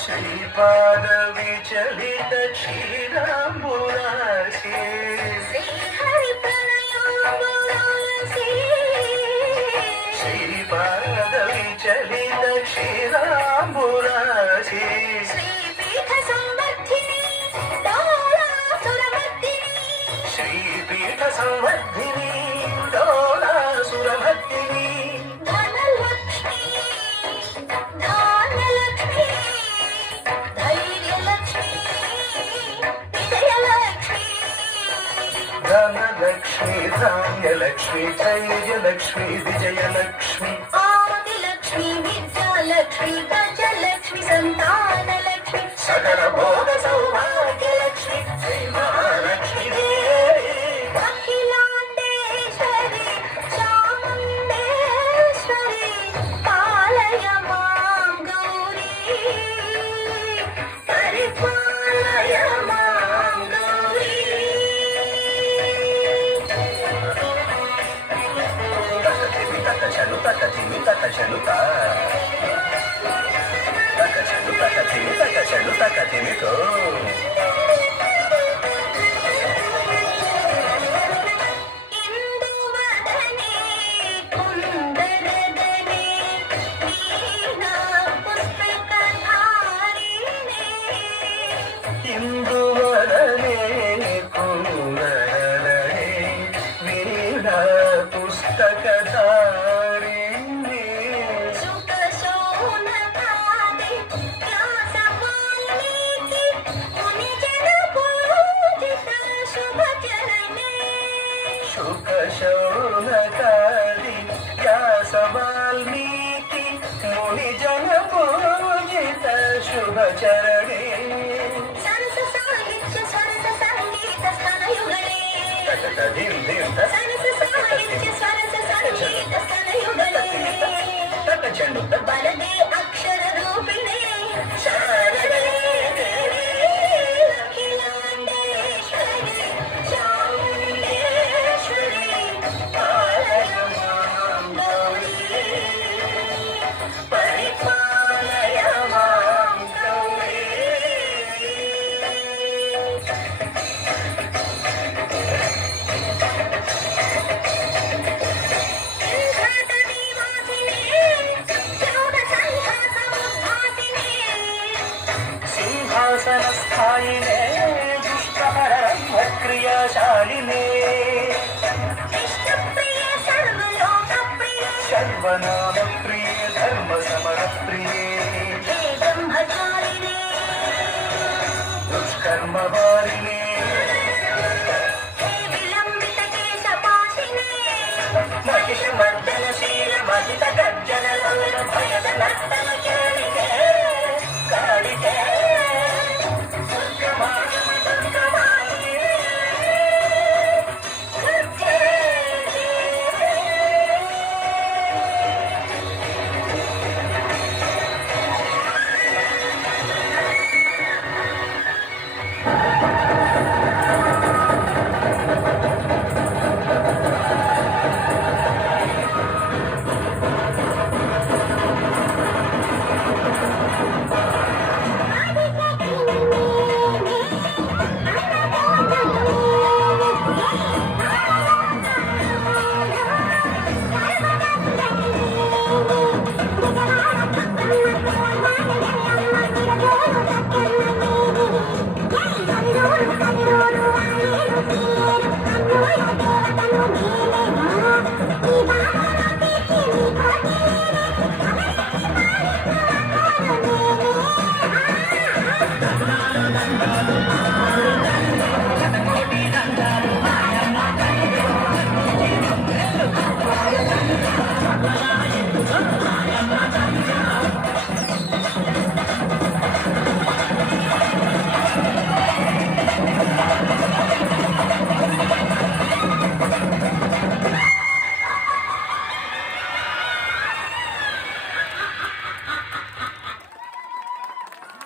శ్రీపాద విచలిత క్షీరాంబురాశి శ్రీపాద విచలిత క్షీరాంబురాశి శ్రీపీఠ సంవర్ధిని డోలాసురమర్దిని ధనలక్ష్మి ధాన్యలక్ష్మి ధైర్యలక్ష్మి విజయలక్ష్మి ఆదిలక్ష్మి విద్యాలక్ష్మి గజలక్ష్మి సంతానలక్ష్మి సకల భోగ సౌభాగ్యలక్ష్మి శ్రీ మహాలక్ష్మి దేవి అఖిలాండేశ్వరి చాముండేశ్వరి పాలయ మాం గౌరీ పరిపాలయ మాం గౌరీ ఇందువదనే కుందరదనే వీణా పుస్తకధారిణే ఇందువలనే కుందరదనే వీణా పుస్తకధారిణి సుఖ శోణకాది వ్యాసవాల్మీకి మునిజన పూజిత శుభచరణే శుక శౌనకాది వ్యాస వాల్మీకి మునిజన పూజిత శుభచరణే సరస సాహిత్య సరస సంగీత స్థనయుగళే సరస సాహిత్య సరస సంగీత స్థనయుగళే వరదే అక్షర రూపిణే శారదే అఖిలాండేశ్వరి చాముండేశ్వరి పాలయ మాం గౌరీ పరిపాలయ మాం గౌరీ సింహాసనస్థాయినే దుష్టహరక్రియాశాలినే సర్వనా